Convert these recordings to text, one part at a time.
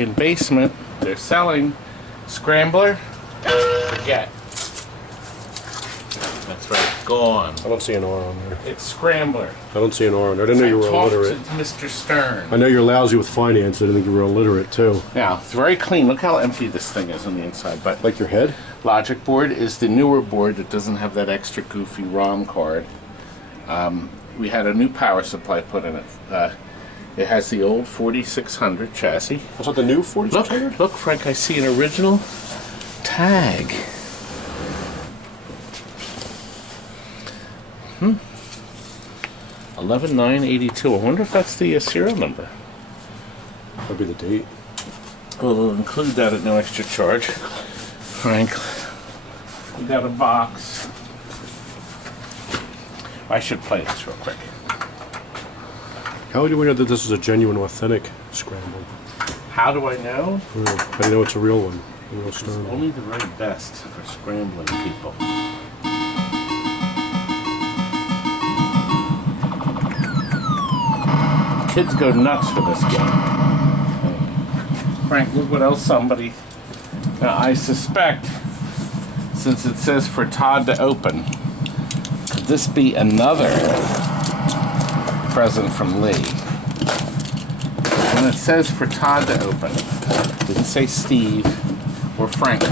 bargain basement. They're selling Scrambler. Forget. That's right, gone. I don't see an R on there. It's Scrambler. I don't see an R on there. I didn't know you were illiterate. To Mr. Stern. I know you're lousy with finance. I didn't think you were illiterate too. Now, it's very clean. Look how empty this thing is on the inside. But like your head? Logic board is the newer board that doesn't have that extra goofy ROM card. We had a new power supply put in it. It has the old 4600 chassis. Was that the new 4600? Look, Frank, I see an original tag. 11982. I wonder if that's the serial number. That'd be the date. Well, we'll include that at no extra charge. Frank, we got a box. I should play this real quick. How do we know that this is a genuine, authentic Scramble? How do I know? How do you know it's a real one? A real Stern? Only the very best for scrambling people. Kids go nuts for this game. Frank, look what else somebody... Now, I suspect, since it says for Todd to open, could this be another present from Lee? When it says for Todd to open, it didn't say Steve or Frank. It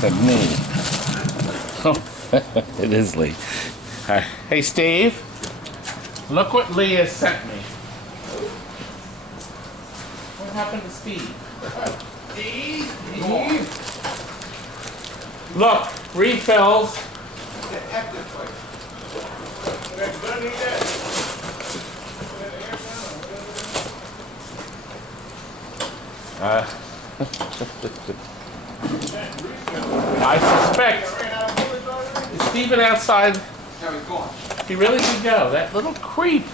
said me. Oh, it is Lee. Hey, Steve. Look what Lee has sent me. What happened to Steve? Steve? Look, refills. I suspect. Is Steven outside? No, he's gone. He really did go. That little creep.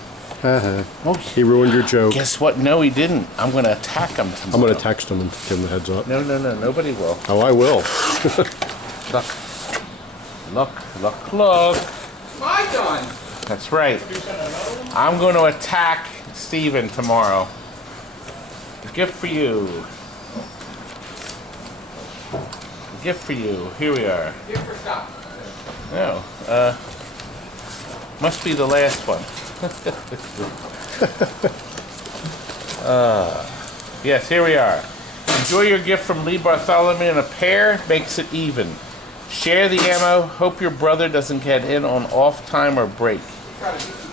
Oh, he ruined your joke. Guess what? No, he didn't. I'm going to attack him tomorrow. I'm going to text him and give him the heads up. No, nobody will. Oh, I will. Look. My gun! That's right. I'm going to attack Steven tomorrow. A gift for you. A gift for you. Here we are. Gift for stop. No. Must be the last one. Yes, here we are. Enjoy your gift from Lee Bartholomew, and a pair makes it even. Share the ammo. Hope your brother doesn't get in on off time or break.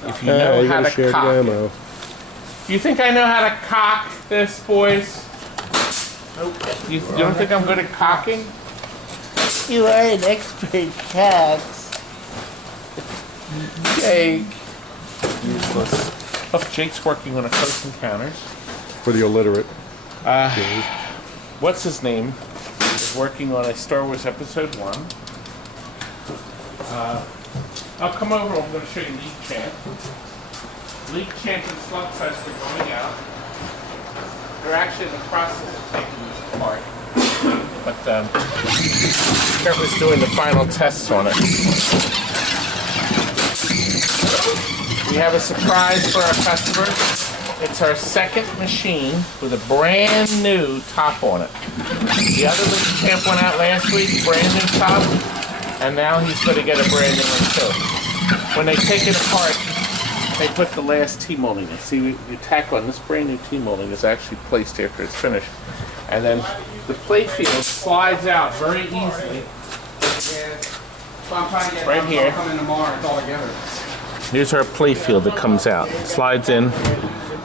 If you know how to cock it. You think I know how to cock this, boys? Nope. You don't think I'm good at cocking? You are an expert cat. Jake. Useless. Oh, Jake's working on a Close Encounters. For the illiterate. What's his name? Is working on a Star Wars Episode 1. I'll come over. I'm going to show you League Champ. League Champ and Slugfest are going out. They're actually in the process of taking this apart. But Kurt was doing the final tests on it. We have a surprise for our customers. It's our second machine with a brand new top on it. The other League Champ went out last week, brand new top, and now he's going to get a brand new one too. When they take it apart, they put the last T-molding in. See, you tack on this brand new T-molding is actually placed after it's finished. And then the Playfield slides out very easily. Right here. Here's our Playfield that comes out. It slides in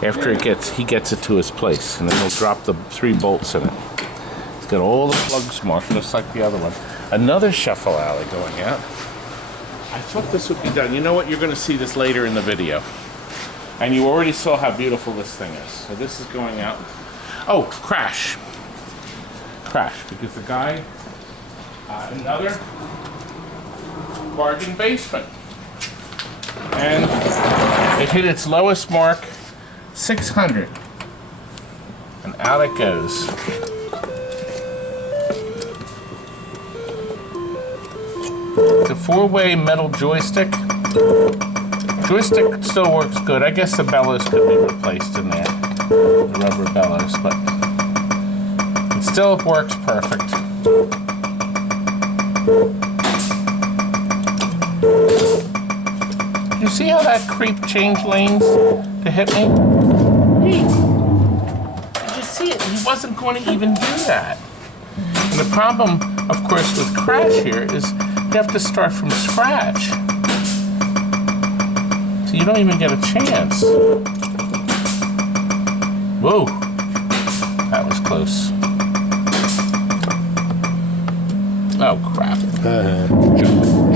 after he gets it to his place, and then he'll drop the 3 bolts in it. It's got all the plugs marked, just like the other one. Another shuffle alley going out. I thought this would be done. You know what? You're going to see this later in the video. And you already saw how beautiful this thing is. So this is going out. Oh, crash. Crash, because the guy, another bargain basement. And it hit its lowest mark, 600. And out it goes. It's a 4-way metal joystick. Joystick still works good. I guess the bellows could be replaced in there. the rubber bellows, but it still works perfect. You see how that creep changed lanes to hit me? Hey, did you see it? He wasn't going to even do that. And the problem, of course, with Crash here is you have to start from scratch. So you don't even get a chance. Whoa, that was close. Oh crap.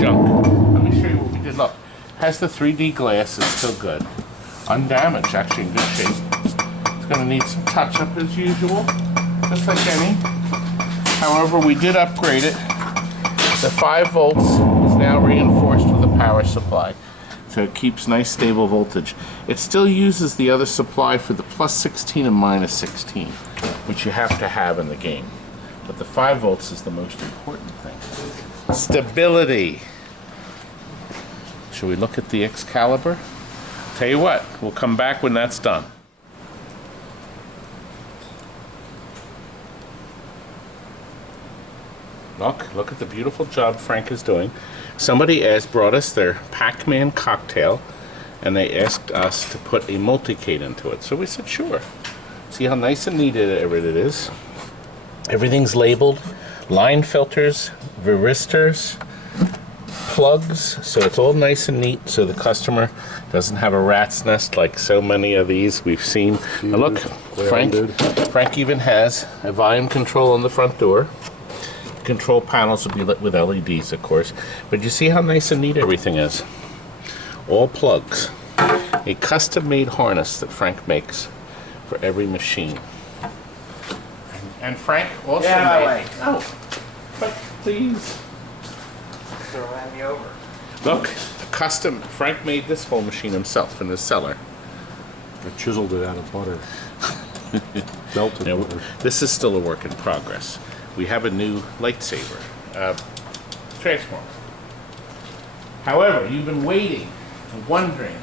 Junk. Let me show you what we did. Look, has the 3D glass, it's still good. Undamaged, actually in good shape. It's gonna need some touch up as usual, just like any. However, we did upgrade it. The 5 volts is now reinforced with a power supply. So it keeps nice stable voltage. It still uses the other supply for the plus 16 and minus 16, which you have to have in the game. But the 5 volts is the most important thing. Stability. Shall we look at the Excalibur? Tell you what, we'll come back when that's done. Look at the beautiful job Frank is doing. Somebody brought us their Pac-Man cocktail, and they asked us to put a multicade into it. So we said, sure. See how nice and neat it is? Everything's labeled. Line filters, varistors, plugs, so it's all nice and neat so the customer doesn't have a rat's nest like so many of these we've seen. Now look, Frank even has a volume control on the front door. Control panels will be lit with LEDs, of course, but you see how nice and neat everything is. All plugs. A custom-made harness that Frank makes for every machine. And Frank also made... Oh, but please. So ran me over. Look, Frank made this whole machine himself in his cellar. I chiseled it out of butter. Melted butter. This is still a work in progress. We have a new Light Saber transformer. However, you've been waiting and wondering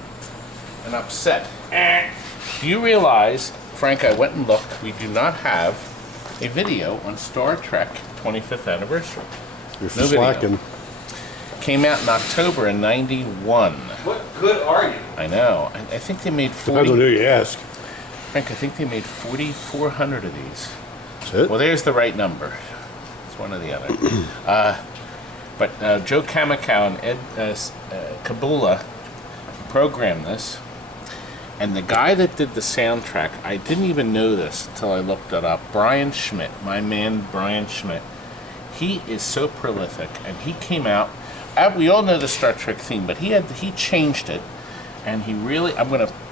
and upset. Do you realize, Frank, I went and looked, we do not have a video on Star Trek 25th anniversary. You're No slacking. video. Came out in October in '91. What good are you? I know. I think they made Depends on 40. who you ask. Frank, I think they made 4,400 of these. That's it? Well, there's the right number. It's one or the other. But Joe Kamikow and Ed Kabula programmed this. And the guy that did the soundtrack, I didn't even know this until I looked it up. Brian Schmidt, my man Brian Schmidt. He is so prolific, and he came out. We all know the Star Trek theme, but he changed it, and he really.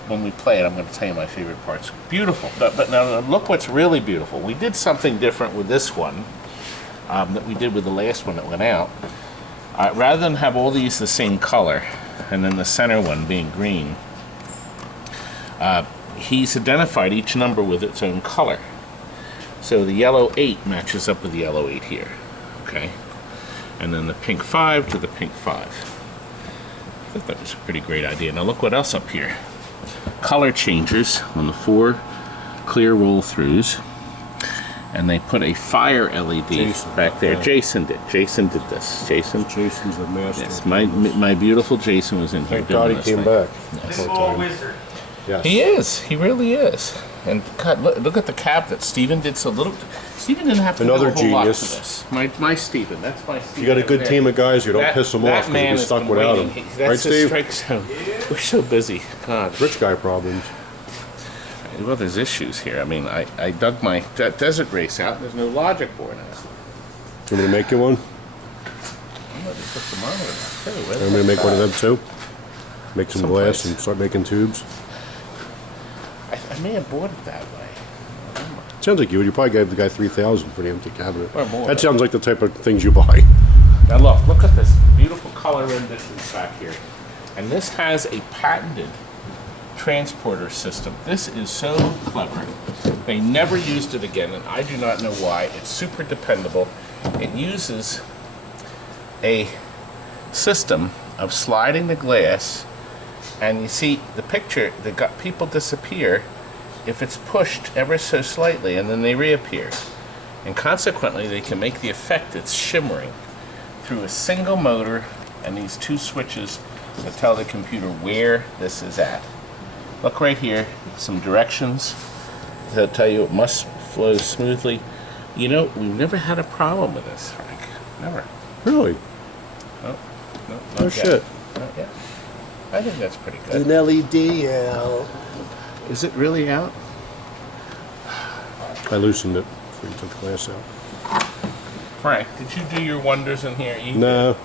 When we play it, I'm gonna tell you my favorite parts. Beautiful, but now look what's really beautiful. We did something different with this one that we did with the last one that went out. Rather than have all these the same color, and then the center one being green. He's identified each number with its own color. So the yellow 8 matches up with the yellow 8 here. Okay? And then the pink 5 to the pink 5. I thought that was a pretty great idea. Now look what else up here. Color changers on the 4 clear roll-throughs. And they put a fire LED back there. Yeah. Jason did this. Jason's the master. Yes, my beautiful Jason was in here Thank doing God he this came thing. back. Pinball wizard. Yes. He is. He really is. And God, look at the cap that Steven did so little. Steven didn't have to Another do a whole lot for genius. this. My Steven. That's my Steven. You got a good right team there. of guys who don't That- piss them that off because man you're has stuck been without waiting. them. That's Right, his Steve? strike zone. We're so busy. God. Rich guy problems. Well, there's issues here. I mean, I dug my desert race out. There's no logic board in it. You want me to make you one? I'm going to put the monitor back too. Where's You want me to my make one of file? them too? Make some glass Someplace. and start making tubes? I may have bought it that way. Sounds like you would. You probably gave the guy 3,000 for the empty cabinet. Or more. That sounds like the type of things you buy. Now look at this beautiful color renditions back here. And this has a patented transporter system. This is so clever. They never used it again, and I do not know why. It's super dependable. It uses a system of sliding the glass, and you see the picture, people disappear, if it's pushed ever so slightly, and then they reappear. And consequently, they can make the effect it's shimmering through a single motor and these two switches that tell the computer where this is at. Look right here, some directions that tell you it must flow smoothly. You know, we've never had a problem with this, Frank. Never. Really? No, Oh not yet. shit. Not yet. I think that's pretty good. An LED out. Is it really out? I loosened it before you took the glass out. Frank, did you do your wonders in here? You No,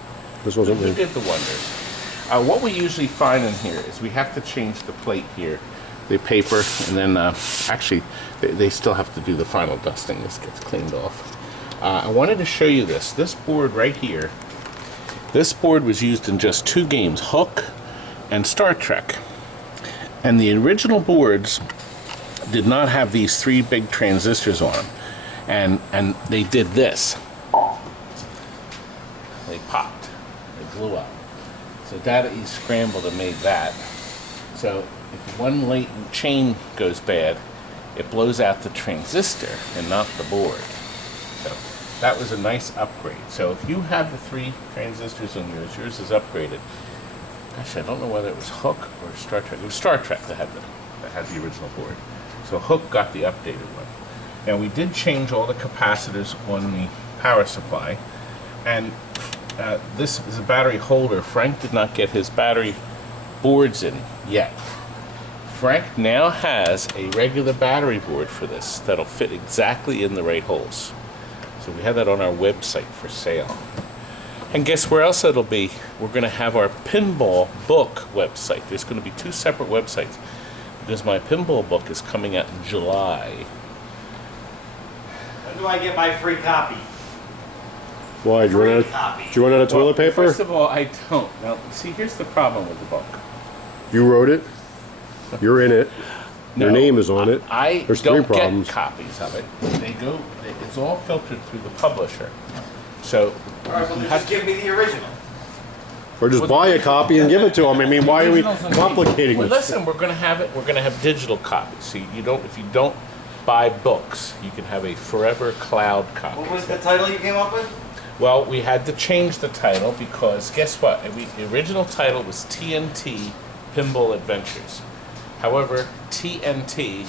this wasn't We me. did the wonders. What we usually find in here is we have to change the plate here, the paper, and then actually they still have to do the final dusting. This gets cleaned off. I wanted to show you this. This board right here, this board was used in just 2 games, Hook and Star Trek. And the original boards did not have these 3 big transistors on them. And they did this. They popped. They blew up. So Data East scrambled and made that. So if one latent chain goes bad, it blows out the transistor and not the board. So that was a nice upgrade. So if you have the 3 transistors on yours is upgraded. Gosh, I don't know whether it was Hook or Star Trek. It was Star Trek that had the original board. So Hook got the updated one. Now we did change all the capacitors on the power supply, and this is a battery holder. Frank did not get his battery boards in yet. Frank now has a regular battery board for this that'll fit exactly in the right holes. So we have that on our website for sale. And guess where else it'll be? We're going to have our pinball book website. There's going to be 2 separate websites because my pinball book is coming out in July. When do I get my free copy? Why? Did you run Free out copy. of, did you run out of toilet paper? First of all, I don't. Now, see, here's the problem with the book. You wrote it. You're in it. Your No, name is on it. I There's don't 3 problems. get copies of it. It's all filtered through the publisher. So All right, well, you then have just give me the original. Or just buy a copy and give it to them. I mean, why are we complicating Well, this? listen, we're going to have it. We're going to have digital copies. So you don't. If you don't buy books, you can have a forever cloud copy. What was the title you came up with? Well, we had to change the title because guess what? The original title was TNT Pinball Adventures. However, TNT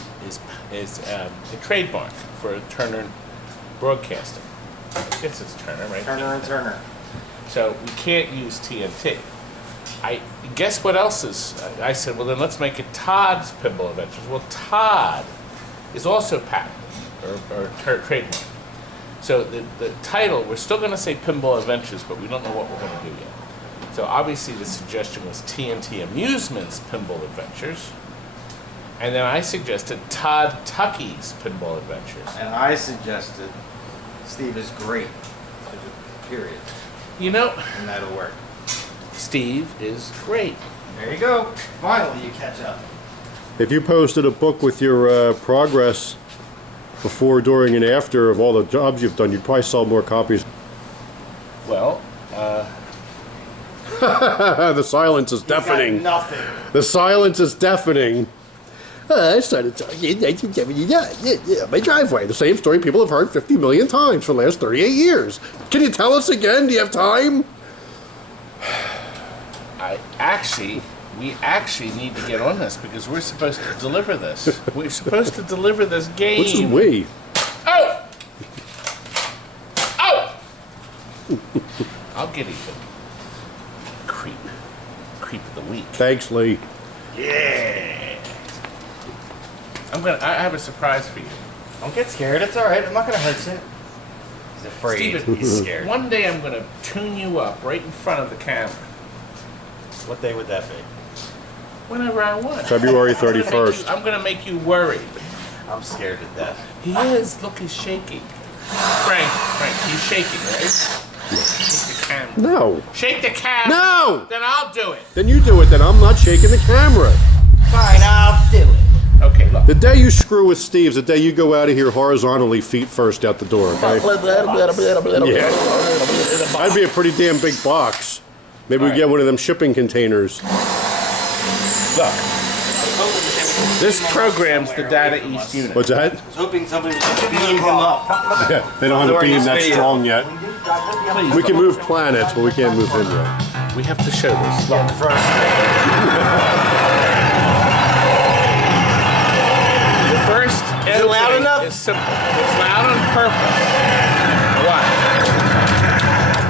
is a trademark for Turner Broadcasting. I guess it's Turner, right? Turner and Turner. So we can't use TNT. I guess what else is? I said, well then let's make it Todd's Pinball Adventures. Well, Todd is also patented or trademark. So the title, we're still going to say Pinball Adventures, but we don't know what we're going to do yet. So obviously the suggestion was TNT Amusements Pinball Adventures. And then I suggested Todd Tuckey's Pinball Adventures. And I suggested Steve is great. Period. You know, And that'll work. Steve is great. There you go. Finally, you catch up. If you posted a book with your progress before, during, and after of all the jobs you've done, you'd probably sell more copies. Well, The silence is He's got deafening. nothing. The silence is deafening. I started talking in 1979. Yeah, my driveway. The same story people have heard 50 million times for the last 38 years. Can you tell us again? Do you have time? we actually need to get on this because we're supposed to deliver this. We're supposed to deliver this game. Which is we. Oh! Oh! I'll get even. Creep of the week. Thanks, Lee. Yeah. I have a surprise for you. Don't get scared. It's all right. I'm not gonna hurt you. He's afraid. Steven, He's scared. one day I'm going to tune you up right in front of the camera. What day would that be? Whenever I want. February 31st. I'm going to make you worried. I'm scared to death. He is. Look, he's shaking. Frank, he's shaking, right? Shake the camera. No. Shake the camera. No! Then I'll do it. Then you do it. Then I'm not shaking the camera. Fine, I'll do it. Okay, look. The day you screw with Steve's, the day you go out of here horizontally, feet first out the door, okay? Yeah. That'd be a pretty damn big box. Maybe we All get right. one of them shipping containers. Look. This programs the Data East unit. What's that? I was hoping somebody would beam him up. Yeah, they don't have a During beam this that video. strong yet. We can move planets, but we can't move him yet. We have to show this. Look, first. The first Is it loud opening enough? is simple. It's loud on purpose. What?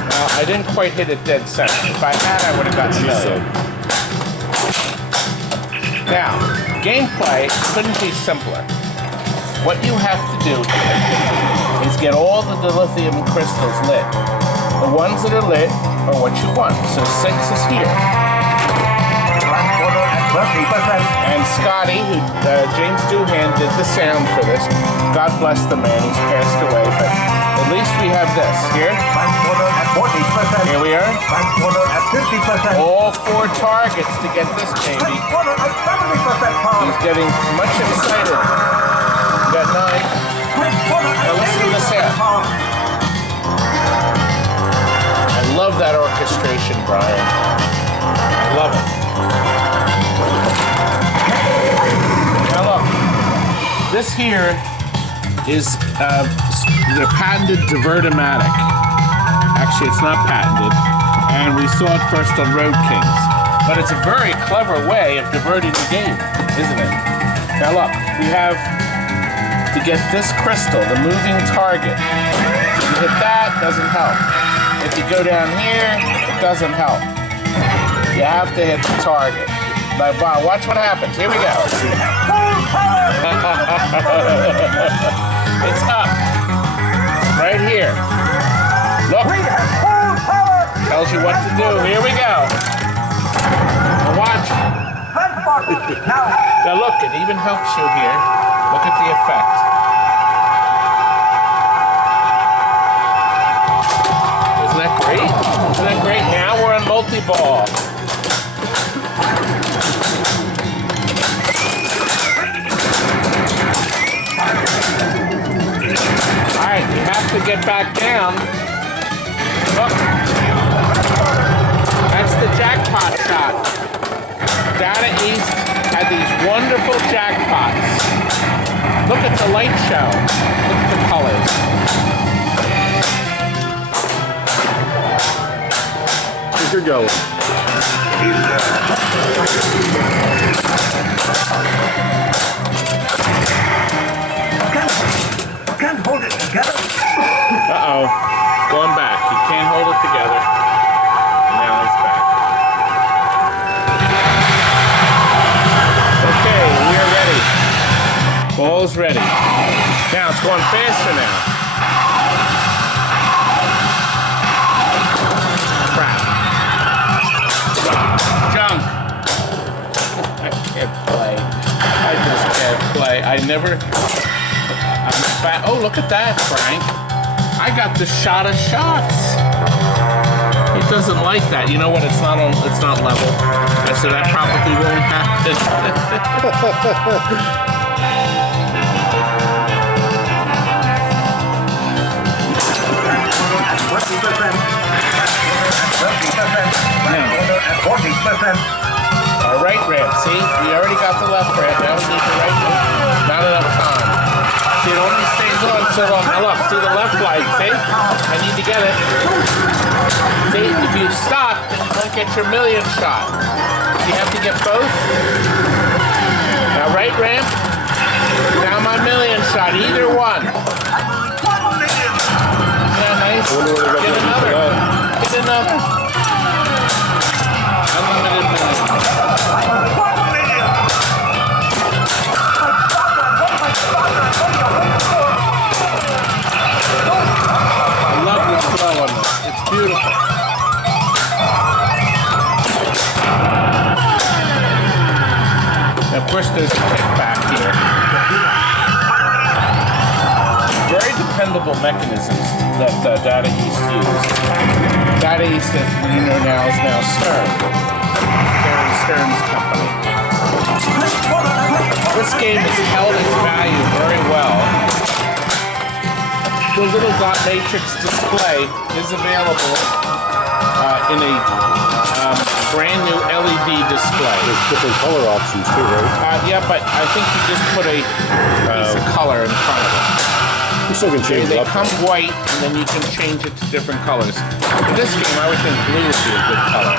Now, I didn't quite hit it dead center. If I had, I would have gotten She it. said. Now, gameplay couldn't be simpler. What you have to do is get all the dilithium crystals lit. The ones that are lit are what you want. So 6 is here. And Scotty, who James Doohan did the sound for this. God bless the man, he's passed away, but at least we have this here. Here we are. All 4 targets to get this baby. He's getting much excited. We got 9. Now listen to the sound. I love that orchestration, Brian. I love it. Now look, this here is the patented Divertomatic. Actually, it's not patented, and we saw it first on Road Kings. But it's a very clever way of diverting the game, isn't it? Now look, we have to get this crystal, the moving target. If you hit that, doesn't help. If you go down here, it doesn't help. You have to hit the target. Now, Bob, watch what happens. Here we go. It's up. Right here. Look. Tells you what to do. Here we go. Now watch. Now look, it even helps you here. Look at the effect. Isn't that great? Isn't that great? Now we're on multi-ball. Alright, you have to get back down. Look. That's the jackpot shot. Data East had these wonderful jackpots. Look at the light show. Look at the colors. Where you're going? Can't hold it together. Uh-oh. It's going back. He can't hold it together. And now he's back. Okay, we are ready. Ball's ready. Now it's going faster now. Crap. Junk. I can't play. I just can't play. I never... Oh, look at that, Frank. I got the shot of shots. It doesn't like that. You know what? It's not level. So that probably won't happen. All right, ramp. See, we already got the left ramp. Now we need the right one. Not enough time. See, it only stays on so long. Now look, see the left light. See, I need to get it. See, if you stop, then you don't get your million shot. So you have to get both. Now right ramp. Now my million shot. Either one. Yeah, nice. Get another. Get another. Unlimited million. I love this flow on this. It's beautiful. And of course, there's a kickback here. Very dependable mechanisms that Data East used. Data East, as you know now, is now Stern. Stern's company. This game has held its value very well. The little dot matrix display is available in a brand new LED display. There's different color options too, right? Yeah, but I think you just put a piece of color in front of it. You still can change They it up. come white, and then you can change it to different colors. In this game, I would think blue would be a good color.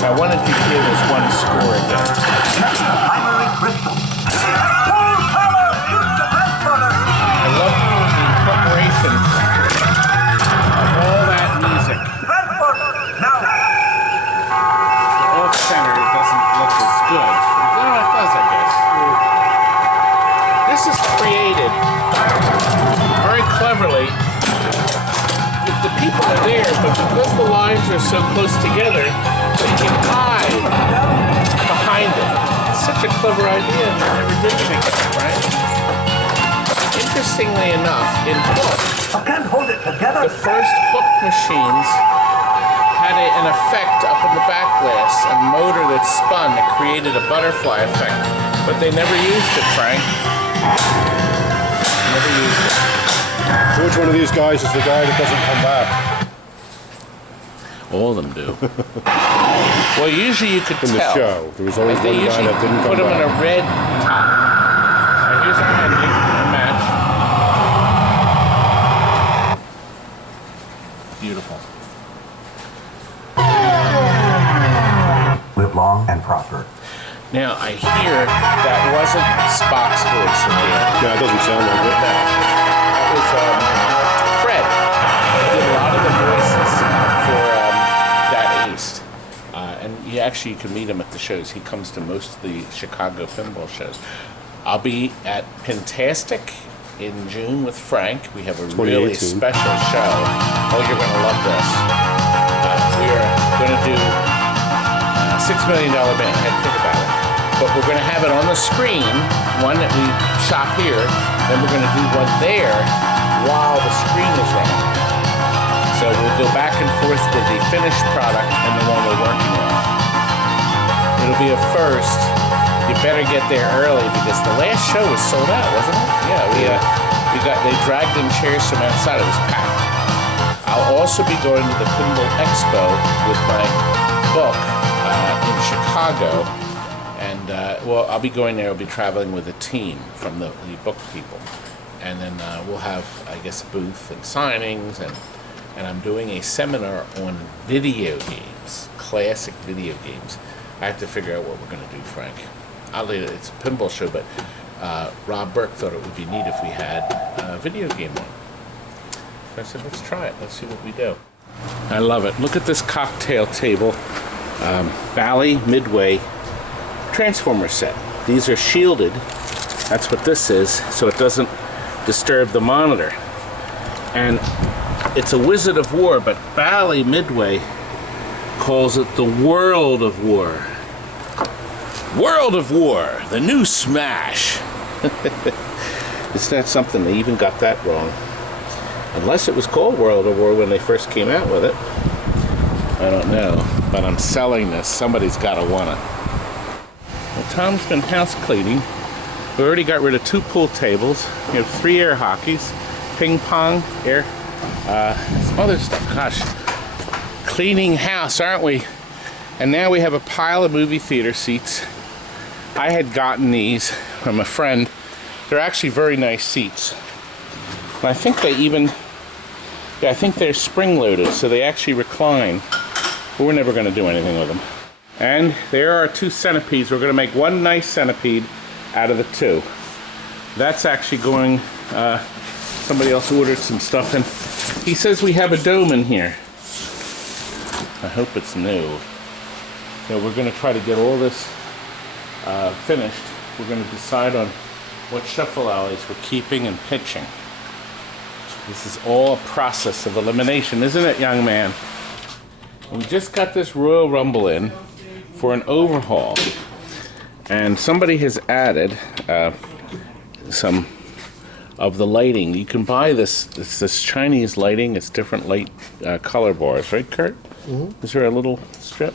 I wanted to hear this one score again. Primary crystal. Full power is the grandmother. I love the incorporation of all that music. Grandmother. Now. The off-center doesn't look as good. No, it does, I guess. This is created very cleverly. The people are there, but because the lines are so close together, you can hide behind it. It's such a clever idea, and they never did anything, right? Interestingly enough, in Hook, I can't hold it together. the first Hook machines had an effect up in the back glass, a motor that spun that created a butterfly effect, but they never used it, Frank. Never used it. So which one of these guys is the guy that doesn't come back? All of them do. Well, usually you could In the tell. show, there was always Like they one guy usually that didn't put come them in a back. red. Here's a ending, a match. Beautiful. Live long and prosper. Now I hear that wasn't Spock's voice in the end. Yeah, it doesn't sound like it. No, that was Fred. He did a lot of the voices for that East. And you can meet him at the shows. He comes to most of the Chicago pinball shows. I'll be at Pintastic in June with Frank. We have a really 2018. special show. Oh, you're going to love this. We are going to do $6 million band. I had to think about it. But we're going to have it on the screen, one that we shop here, then we're going to do one there while the screen is running. So we'll go back and forth with the finished product and the one we're working on. It'll be a first. You better get there early because the last show was sold out, wasn't it? Yeah, they dragged in chairs from outside. It was packed. I'll also be going to the Pinball Expo with my book in Chicago. And, I'll be going there. I'll be traveling with a team from the book people. And then we'll have, I guess, a booth and signings. And I'm doing a seminar on video games, classic video games. I have to figure out what we're going to do, Frank. It's a pinball show, but Rob Burke thought it would be neat if we had a video game on. So I said, let's try it. Let's see what we do. I love it. Look at this cocktail table. Bally Midway transformer set. These are shielded. That's what this is, so it doesn't disturb the monitor. And it's a Wizard of War, but Bally Midway calls it the World of War. World of War, the new smash. It's not something they even got that wrong. Unless it was called World of War when they first came out with it. I don't know, but I'm selling this. Somebody's got to want it. Well, Tom's been house cleaning. We already got rid of 2 pool tables. We have 3 air hockeys, ping pong, some other stuff. Gosh, cleaning house, aren't we? And now we have a pile of movie theater seats. I had gotten these from a friend. They're actually very nice seats. And I think they even, I think they're spring-loaded, so they actually recline. But we're never going to do anything with them. And there are 2 centipedes. We're going to make 1 nice centipede out of the 2. That's actually going, somebody else ordered some stuff, and he says we have a dome in here. I hope it's new. So we're going to try to get all this finished. We're going to decide on what shuffle alleys we're keeping and pitching. This is all a process of elimination, isn't it, young man? We just got this Royal Rumble in for an overhaul, and somebody has added some of the lighting. You can buy this Chinese lighting. It's different light color bars, right, Kurt? Mm-hmm. Is there a little strip?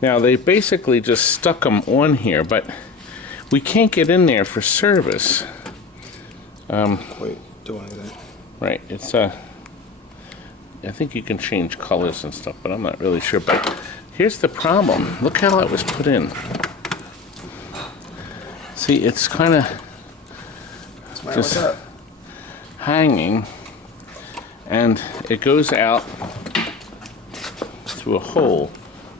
Now they basically just stuck them on here, but we can't get in there for service. Wait, do anything. Right, it's I think you can change colors and stuff, but I'm not really sure. But here's the problem. Look how it was put in. See, it's kind of just hanging, and it goes out through a hole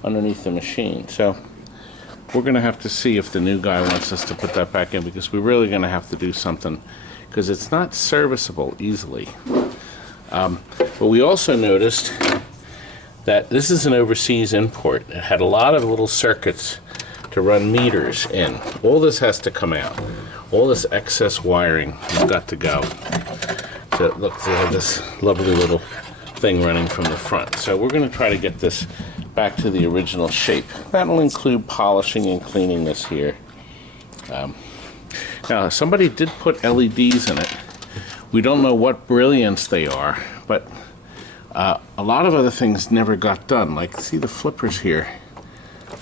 underneath the machine. So we're going to have to see if the new guy wants us to put that back in, because we're really going to have to do something, because it's not serviceable easily. But we also noticed that this is an overseas import. It had a lot of little circuits to run meters in. All this has to come out. All this excess wiring has got to go. So look, they have this lovely little thing running from the front. So we're going to try to get this back to the original shape. That'll include polishing and cleaning this here. Now, somebody did put LEDs in it. We don't know what brilliance they are, but a lot of other things never got done. Like, see the flippers here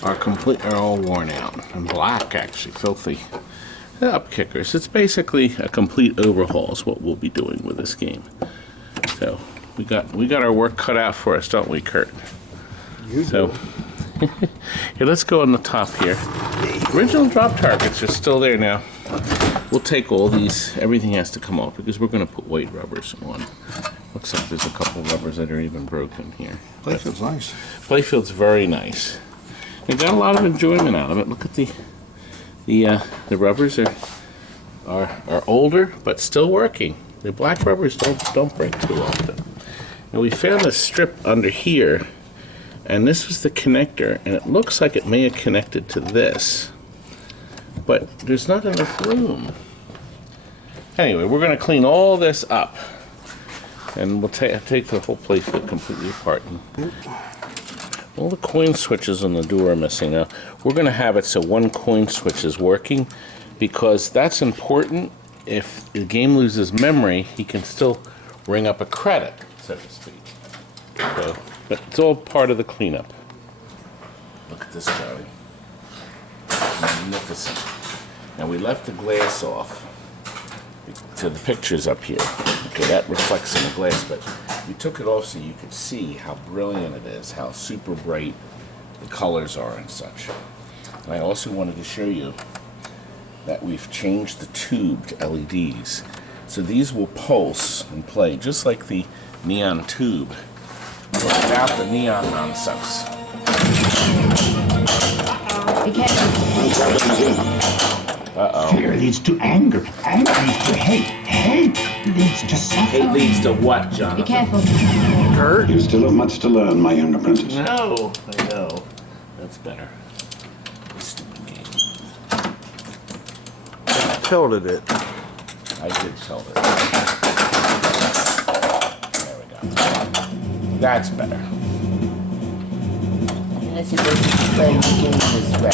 are all worn out and black, actually, filthy. The up kickers. It's basically a complete overhaul is what we'll be doing with this game. So we got our work cut out for us, don't we, Kurt? So here, let's go on the top here. Original drop targets are still there now. We'll take all these. Everything has to come off because we're going to put white rubbers on. Looks like there's a couple rubbers that are even broken here. Playfield's nice. Playfield's very nice. We got a lot of enjoyment out of it. Look at the rubbers are older but still working. The black rubbers don't break too often. And we found a strip under here, and this was the connector, and it looks like it may have connected to this, but there's not enough room. Anyway, we're going to clean all this up, and we'll take the whole playfield completely apart. All the coin switches on the door are missing. Now, we're going to have it so one coin switch is working, because that's important. If the game loses memory, he can still ring up a credit, so to speak. So, but it's all part of the cleanup. Look at this, Joey. Magnificent. Now, we left the glass off. So the picture's up here. Okay, that reflects in the glass, but we took it off so you could see how brilliant it is, how super bright the colors are and such. And I also wanted to show you that we've changed the tube to LEDs. So these will pulse and play just like the neon tube, but without the neon nonsense. Uh-oh. Fear leads to anger. Anger leads to hate. Hate leads to suffering. Hate leads to what, Jonathan? Be careful. Hurt? You still have much to learn, my young apprentice. No, I know. That's better. Stupid game. Tilted it. I did tilt it. There we go. That's better. I said, let's play the game this way.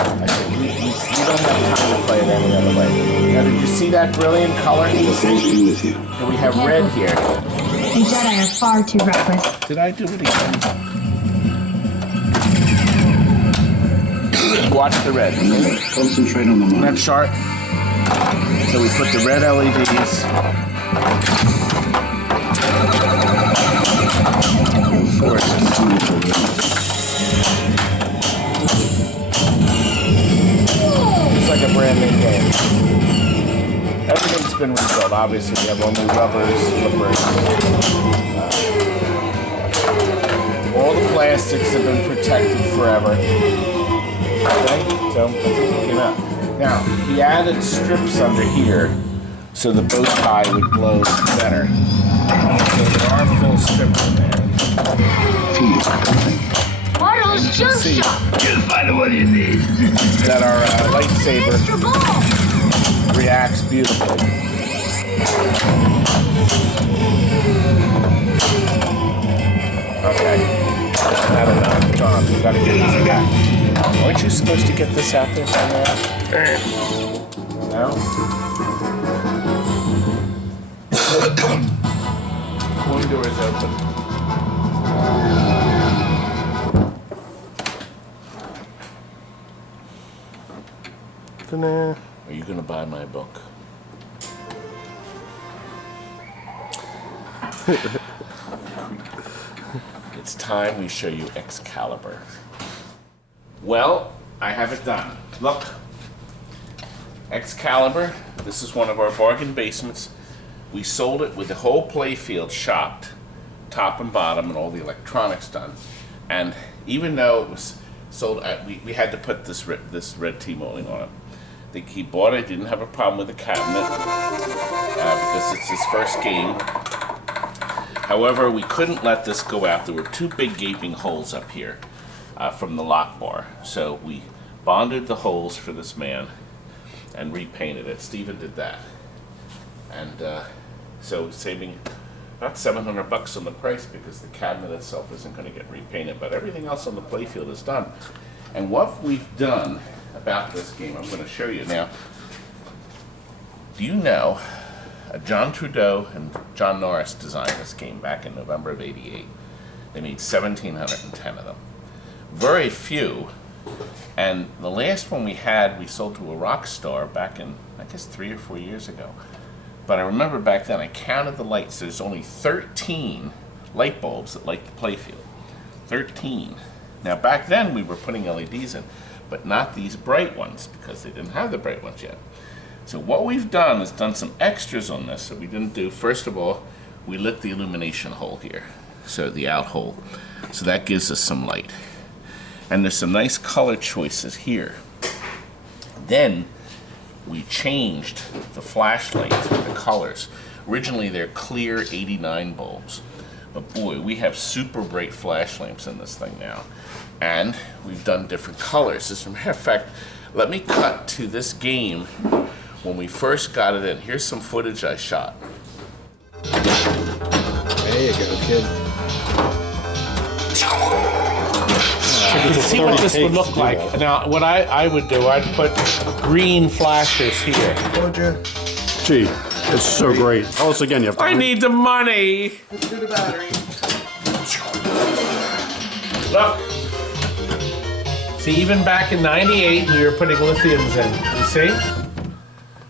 I said, we don't have time to play it any other way. Now, did you see that brilliant color? The same thing with you. And we have red here. You Jedi are far too reckless. Did I do it again? Watch the red. Concentrate on the Isn't that mind. sharp? So we put the red LEDs. It's like a brand new game. Everything's been rebuilt. Obviously, we have all new rubbers, flippers. All the plastics have been protected forever. Okay, so I think it came out. Now, he added strips under here so the bow tie would glow better. So there are full strips in there. Bartle's You can junk see shop. You'll find what you need. that our Light Saber Extra ball. reacts beautifully. Okay. Not enough. John, you gotta get this back. Aren't you supposed to get this out there somewhere? No? Coin door is open. Nah. Are you gonna buy my book? It's time we show you Excalibur. Well, I have it done. Look. Excalibur, this is one of our bargain basements. We sold it with the whole playfield shopped, top and bottom, and all the electronics done. And even though it was sold, we had to put this red T-molding on it. He bought it, didn't have a problem with the cabinet because it's his first game. However, we couldn't let this go out. There were two big gaping holes up here from the lock bar. So we bonded the holes for this man and repainted it. Steven did that. And so saving about $700 on the price because the cabinet itself isn't going to get repainted, but everything else on the playfield is done. And what we've done about this game, I'm going to show you now. Do you know John Trudeau and John Norris designed this game back in November of '88. They made 1,710 of them. Very few. And the last one we sold to a rock star back in, I guess, 3 or 4 years ago. But I remember back then, I counted the lights. There's only 13 light bulbs that light the playfield. 13. Now back then we were putting LEDs in, but not these bright ones because they didn't have the bright ones yet. So what we've done is done some extras on this that we didn't do. First of all, we lit the illumination hole here, so the out hole. So that gives us some light. And there's some nice color choices here. Then we changed the flashlight, the colors. Originally they're clear 89 bulbs. But boy, we have super bright flash lamps in this thing now. And we've done different colors. As a matter of fact, let me cut to this game when we first got it in. Here's some footage I shot. There you go, kid. You can see what this would look like. Now, what I would do, I'd put green flashes here. Gee, it's so great. Tell us again, you have to. I need the money. Let's do the battery. Look. See, even back in '98, we were putting lithiums in. You see?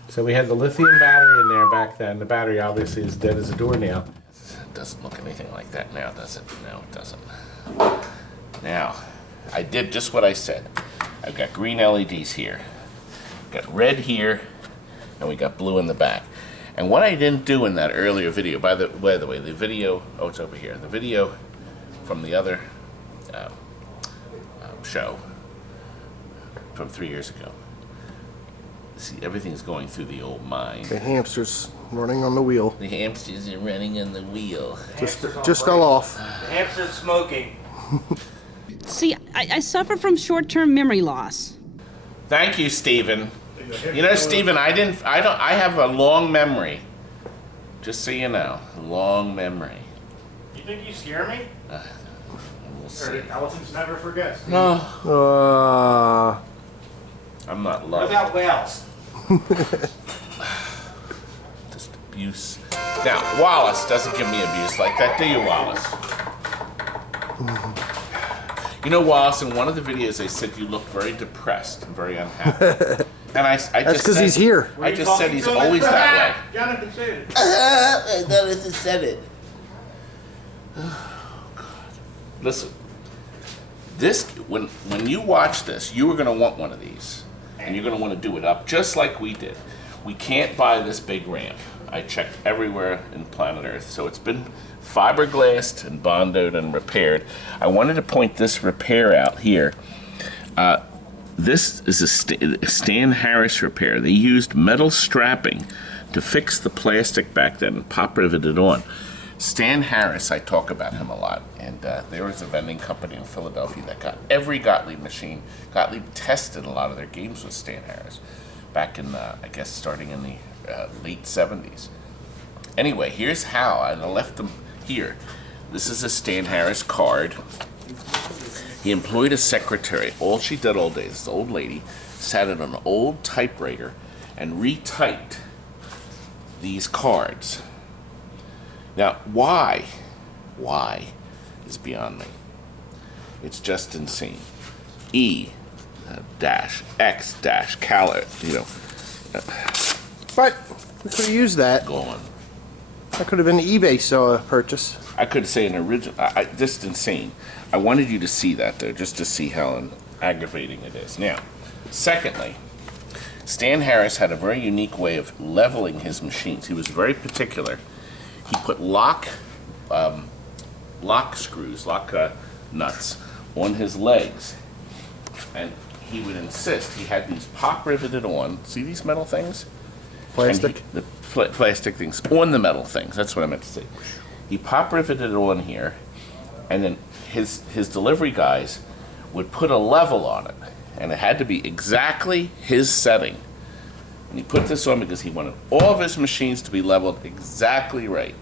So we had the lithium battery in there back then. The battery obviously is dead as a doornail. It doesn't look anything like that now, does it? No, it doesn't. Now, I did just what I said. I've got green LEDs here, got red here, and we got blue in the back. And what I didn't do in that earlier video, by the way, the video, oh, it's over here. The video from the other show from 3 years ago. See, everything's going through the old mind. The hamster's running on the wheel. The hamsters are running on the wheel. Just fell off. The hamster's smoking. See, I suffer from short-term memory loss. Thank you, Stephen. You know, Stephen, I have a long memory. Just so you know, long memory. You think you scare me? We'll see. Elephants never forget. No. I'm not What loved. about whales? Just abuse. Now, Wallace doesn't give me abuse like that, do you, Wallace? You know, Wallace, in one of the videos, they said you look very depressed and very unhappy. And I just That's because he's here. I just said he's always that way. Jonathan said it. Jonathan said it. Oh, God. Listen, this when you watch this, you are going to want one of these. And you're going to want to do it up just like we did. We can't buy this big ramp. I checked everywhere in planet Earth. So it's been fiberglassed and bonded and repaired. I wanted to point this repair out here. This is a Stan Harris repair. They used metal strapping to fix the plastic back then and pop riveted on. Stan Harris, I talk about him a lot, and there was a vending company in Philadelphia that got every Gottlieb machine. Gottlieb tested a lot of their games with Stan Harris back in, I guess, starting in the late 70s. Anyway, here's how. I left them here. This is a Stan Harris card. He employed a secretary. All she did all day, this old lady, sat at an old typewriter and retyped these cards. Now, why is beyond me. It's just insane. E, dash X dash Caler, you know. But we could have used that. Go on. That could have been an eBay purchase. I could say an original. Just insane. I wanted you to see that though, just to see how aggravating it is. Now, secondly, Stan Harris had a very unique way of leveling his machines. He was very particular. He put lock screws, nuts on his legs, and he would insist he had these pop riveted on. See these metal things? Plastic? The plastic things on the metal things. That's what I meant to say. He pop riveted it on here, and then his delivery guys would put a level on it, and it had to be exactly his setting. And he put this on because he wanted all of his machines to be leveled exactly right.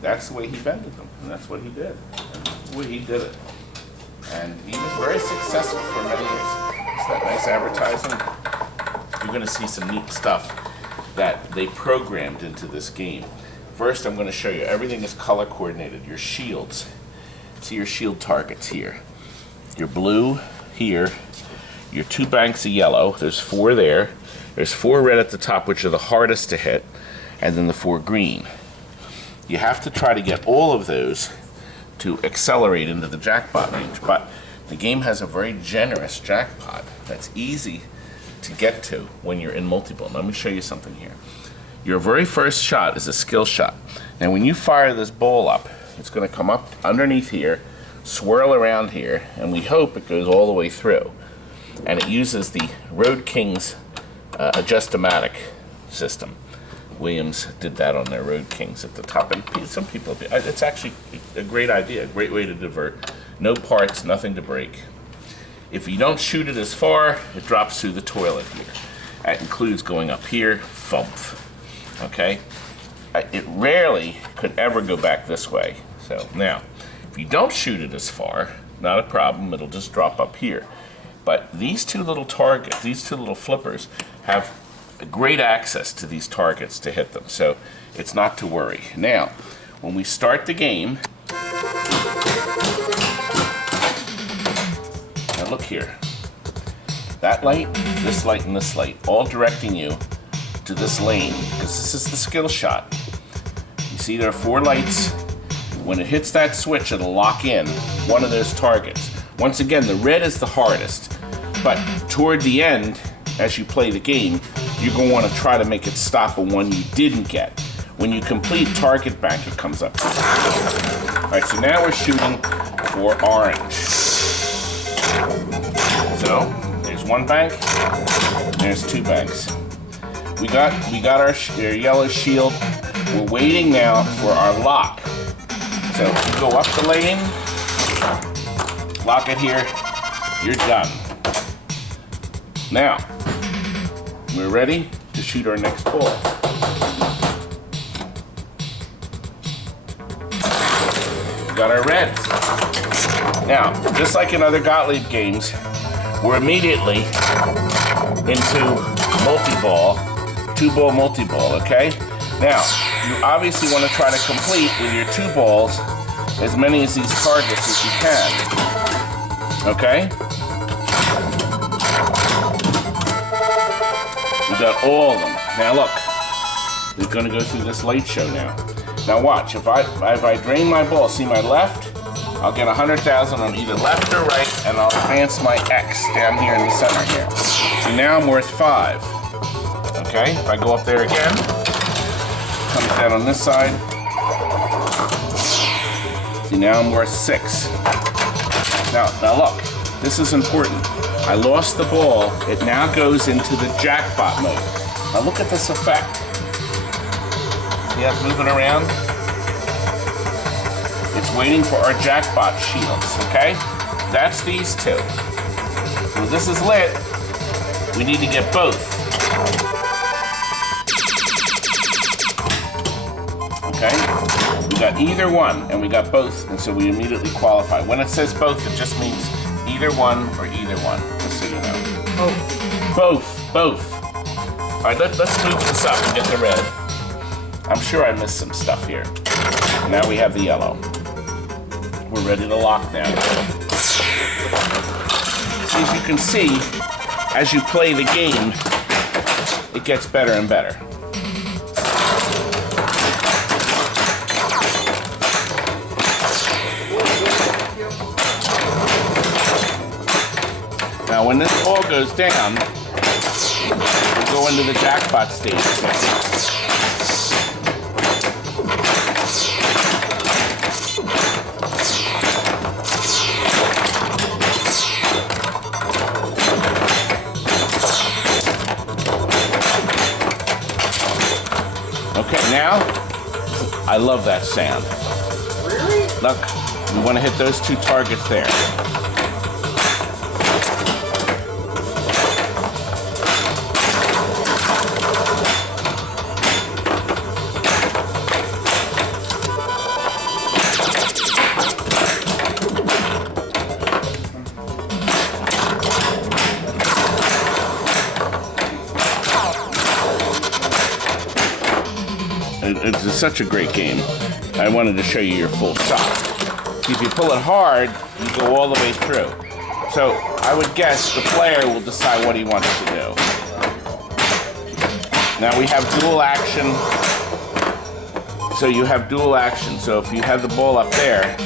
That's the way he vended them, and that's what he did. That's the way he did it. And he was very successful for many years. Is that nice advertising? You're going to see some neat stuff that they programmed into this game. First, I'm going to show you everything is color coordinated. Your shields. See your shield targets here. Your blue here. Your 2 banks of yellow. There's 4 there. There's 4 red at the top, which are the hardest to hit, and then the 4 green. You have to try to get all of those to accelerate into the jackpot range, but the game has a very generous jackpot that's easy to get to when you're in multi-ball. Let me show you something here. Your very first shot is a skill shot. Now when you fire this ball up, it's going to come up underneath here, swirl around here, and we hope it goes all the way through. And it uses the Road King's adjustomatic system. Williams did that on their Road Kings at the top, and some people do. It's actually a great idea, a great way to divert. No parts, nothing to break. If you don't shoot it as far, it drops through the toilet here. That includes going up here, thump. Okay? It rarely could ever go back this way. So now, if you don't shoot it as far, not a problem, it'll just drop up here. But these 2 little targets, these 2 little flippers, have great access to these targets to hit them, so it's not to worry. Now, when we start the game, now look here. That light, and this light, all directing you to this lane, because this is the skill shot. You see there are 4 lights. When it hits that switch, it'll lock in one of those targets. Once again, the red is the hardest, but toward the end, as you play the game, you're going to want to try to make it stop on one you didn't get. When you complete target bank, it comes up. Alright, so now we're shooting for orange. So, there's 1 bank, there's 2 banks. We got our yellow shield. We're waiting now for our lock. So, you go up the lane, lock it here, you're done. Now, we're ready to shoot our next ball. We got our reds. Now, just like in other Gottlieb games, we're immediately into multi-ball, 2-ball multi-ball, okay? Now, you obviously want to try to complete with your 2 balls as many of these targets as you can, okay? We got all of them. Now look, we're going to go through this light show now. Now watch, if I drain my ball, see my left, I'll get 100,000 on either left or right, and I'll advance my X down here in the center here. See, now I'm worth 5. Okay, if I go up there again, comes down on this side. See, now I'm worth 6. Now look, this is important. I lost the ball. It now goes into the jackpot mode. Now look at this effect. See how it's moving around? It's waiting for our jackpot shields, okay? That's these 2. When this is lit, we need to get both. Okay? We got either one, and we got both, and so we immediately qualify. When it says both, it just means either one or either one, just so you know. Both. All right, let's move this up and get the red. I'm sure I missed some stuff here. Now we have the yellow. We're ready to lock now. See as you can see, as you play the game, it gets better and better. Now when this ball goes down, we'll go into the jackpot stage again. Okay, now, I love that sound. Really? Look, we want to hit those two targets there. It's such a great game. I wanted to show you your full shot. See, if you pull it hard, you go all the way through. So I would guess the player will decide what he wants to do. Now we have dual action. So you have dual action. So if you have the ball up there,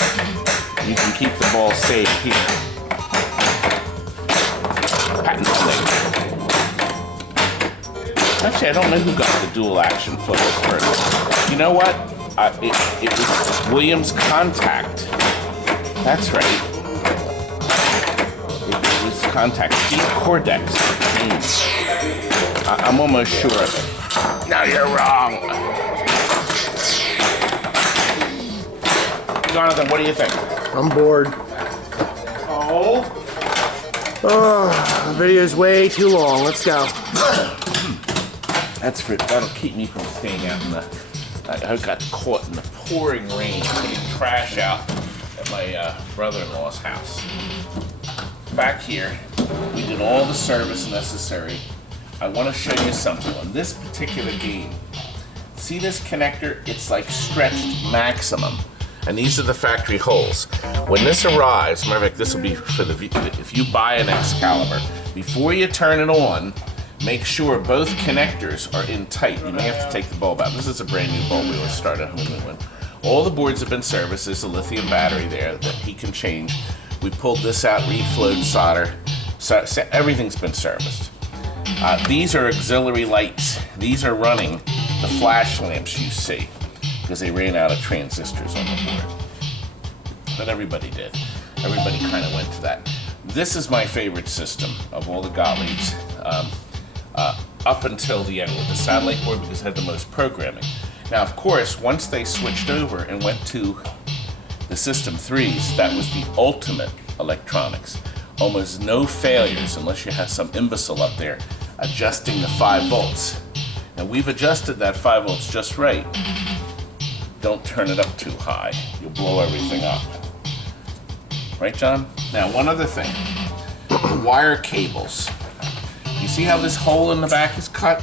you can keep the ball safe here. Patent play. Actually, I don't know who got the dual action photos first. You know what? It was Williams Contact. That's right. It was Contact. Steve Cordex. I'm almost sure of it. No, you're wrong. Jonathan, what do you think? I'm bored. Oh? Oh, the video's way too long. Let's go. That'll keep me from staying out in the... I got caught in the pouring rain putting trash out at my brother-in-law's house. Back here, we did all the service necessary. I want to show you something on this particular game. See this connector? It's like stretched maximum. And these are the factory holes. When this arrives, matter of fact, this will be for the... If you buy an Excalibur, before you turn it on, make sure both connectors are in tight. You may have to take the bulb out. This is a brand new bulb. We will start a new one. All the boards have been serviced. There's a lithium battery there that he can change. We pulled this out, reflowed solder. So everything's been serviced. These are auxiliary lights. These are running the flash lamps you see because they ran out of transistors on the board. But everybody did. Everybody kind of went to that. This is my favorite system of all the Gottliebs. Up until the end with the satellite board because it had the most programming. Now, of course, once they switched over and went to the System 3s, that was the ultimate electronics. Almost no failures unless you had some imbecile up there adjusting the 5 volts. Now, we've adjusted that 5 volts just right. Don't turn it up too high. You'll blow everything up. Right, John? Now, one other thing. Wire cables. You see how this hole in the back is cut?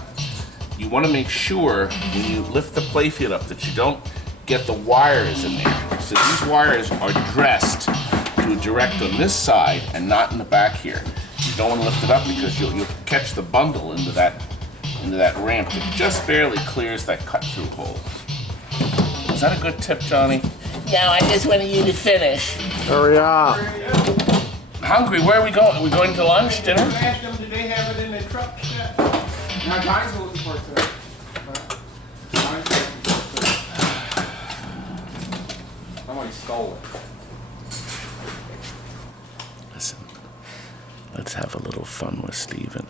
You want to make sure when you lift the playfield up that you don't get the wires in there. So these wires are dressed to direct on this side and not in the back here. You don't want to lift it up because you'll catch the bundle into that ramp that just barely clears that cut-through hole. Is that a good tip, Johnny? No, I just wanted you to finish. Hurry up. Hungry, where are we going? Are we going to lunch, dinner? Ask them, do they have it in their truck yet? No, Johnny's looking for it today. Johnny's looking for it today. Somebody stole it. Listen, let's have a little fun with Steven.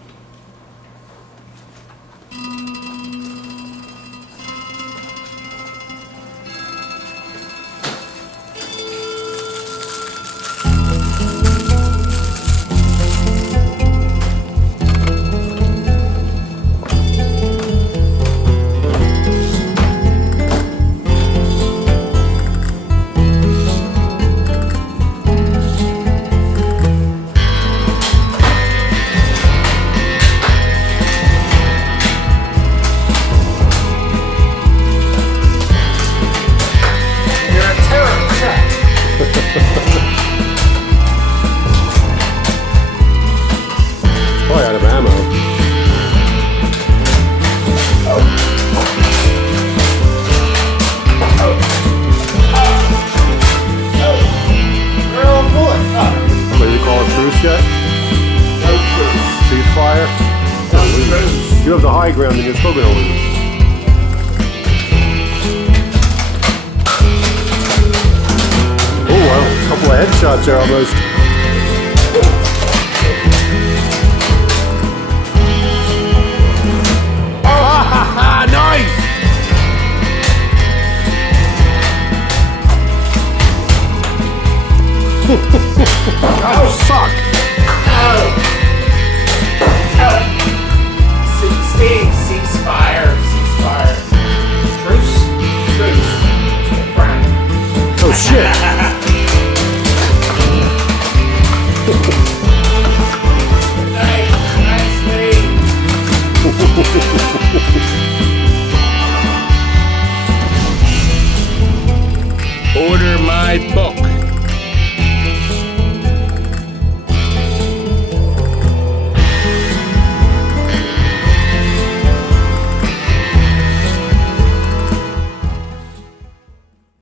truce yet? No truce. Ceasefire? No truce. You have the high ground and you're still gonna lose. Oh, wow. A couple of headshots there almost. Ah, nice! Oh, suck!